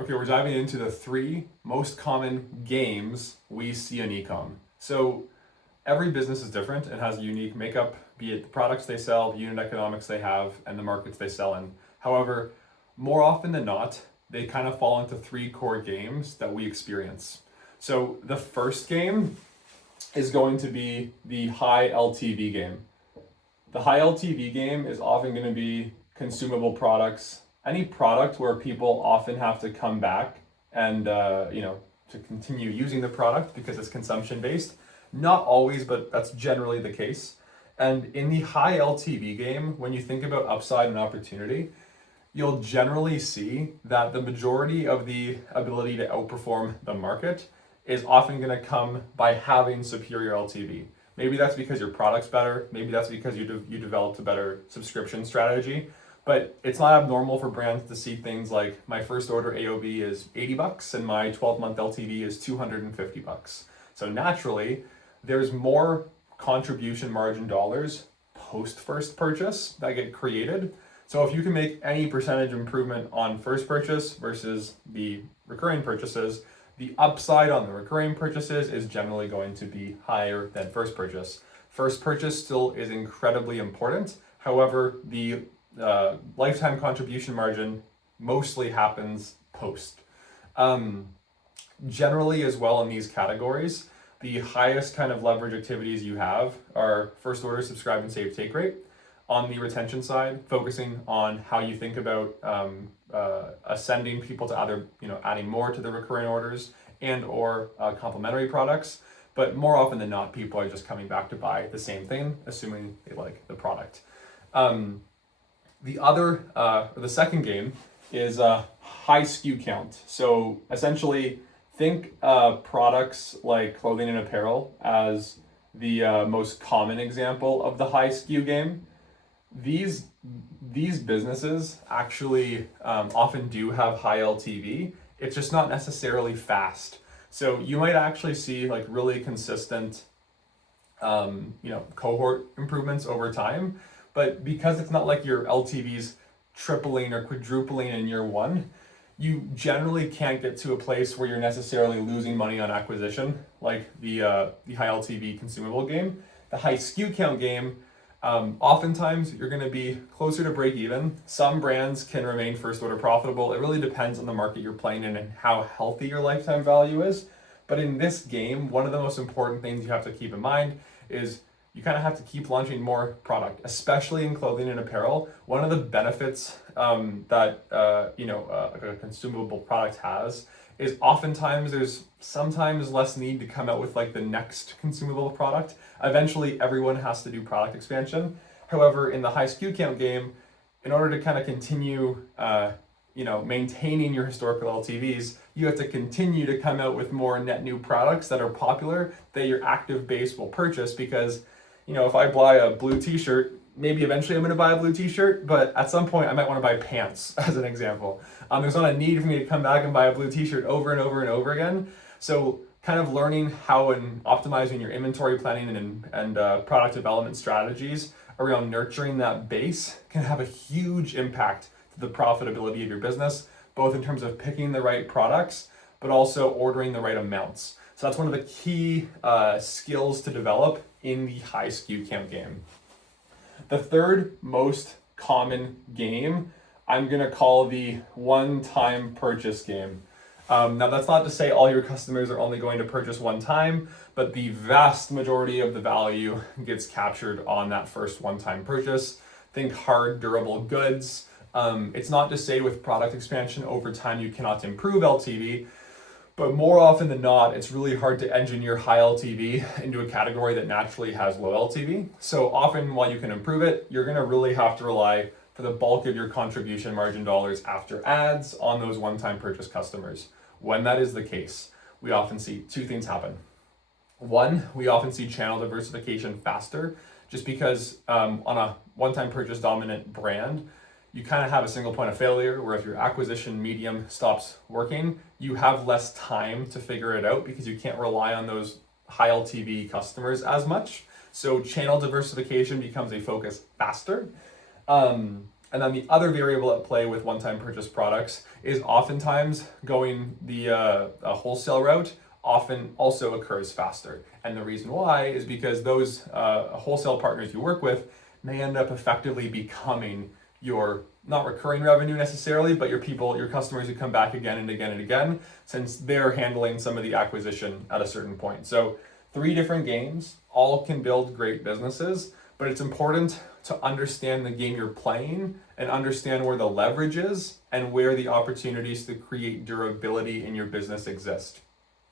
Okay, we're diving into the three most common games we see in ecom. So every business is different and has a unique makeup, be it the products they sell, the unit economics they have, and the markets they sell in. However, more often than not, they kind of fall into three core games that we experience. So the first game is going to be the high LTV game. The high LTV game is often going to be consumable products, any product where people often have to come back and to continue using the product because it's consumption based. Not always, but that's generally the case. And in the high LTV game, when you think about upside and opportunity, you'll generally see that the majority of the ability to outperform the market is often going to come by having superior LTV. Maybe that's because your product's better. Maybe that's because you developed a better subscription strategy. But it's not abnormal for brands to see things like my first order AOV is $80 and my 12-month LTV is $250. So naturally, there's more contribution margin dollars post first purchase that get created. So if you can make any percentage improvement on first purchase versus the recurring purchases, the upside on the recurring purchases is generally going to be higher than first purchase. First purchase still is incredibly important. However, the lifetime contribution margin mostly happens post. Generally as well in these categories, the highest kind of leverage activities you have are first order, subscribe and save take rate. On the retention side, focusing on how you think about ascending people to either adding more to the recurring orders and or complementary products. But more often than not, people are just coming back to buy the same thing, assuming they like the product. The second game is high SKU count. So essentially, think products like clothing and apparel as the most common example of the high SKU game. These businesses actually often do have high LTV. It's just not necessarily fast. So you might actually see like really consistent, cohort improvements over time. But because it's not like your LTV's tripling or quadrupling in year one, you generally can't get to a place where you're necessarily losing money on acquisition, like the high LTV consumable game. The high SKU count game, oftentimes you're going to be closer to break even. Some brands can remain first order profitable. It really depends on the market you're playing in and how healthy your lifetime value is. But in this game, one of the most important things you have to keep in mind is you kind of have to keep launching more product, especially in clothing and apparel. One of the benefits that a consumable product has is oftentimes there's sometimes less need to come out with like the next consumable product. Eventually, everyone has to do product expansion. However, in the high SKU count game, in order to kind of continue maintaining your historical LTVs, you have to continue to come out with more net new products that are popular that your active base will purchase because if I buy a blue t-shirt, maybe eventually I'm going to buy a blue t-shirt, but at some point I might want to buy pants as an example. There's not a need for me to come back and buy a blue t-shirt over and over and over again. So kind of learning how and optimizing your inventory planning and product development strategies around nurturing that base can have a huge impact to the profitability of your business, both in terms of picking the right products, but also ordering the right amounts. So that's one of the key skills to develop in the high SKU count game. The third most common game, I'm gonna call the one-time purchase game. Now that's not to say all your customers are only going to purchase one time, but the vast majority of the value gets captured on that first one-time purchase. Think hard, durable goods. It's not to say with product expansion over time you cannot improve LTV, but more often than not, it's really hard to engineer high LTV into a category that naturally has low LTV. So often while you can improve it, you're gonna really have to rely for the bulk of your contribution margin dollars after ads on those one-time purchase customers. When that is the case, we often see two things happen. One, we often see channel diversification faster, just because on a one-time purchase dominant brand, you kind of have a single point of failure where if your acquisition medium stops working, you have less time to figure it out because you can't rely on those high LTV customers as much. So channel diversification becomes a focus faster. And then the other variable at play with one-time purchase products is oftentimes going the a wholesale route often also occurs faster. And the reason why is because those wholesale partners you work with may end up effectively becoming your, not recurring revenue necessarily, but your customers who come back again and again and again, since they're handling some of the acquisition at a certain point. So 3 different games, all can build great businesses, but it's important to understand the game you're playing and understand where the leverage is and where the opportunities to create durability in your business exist.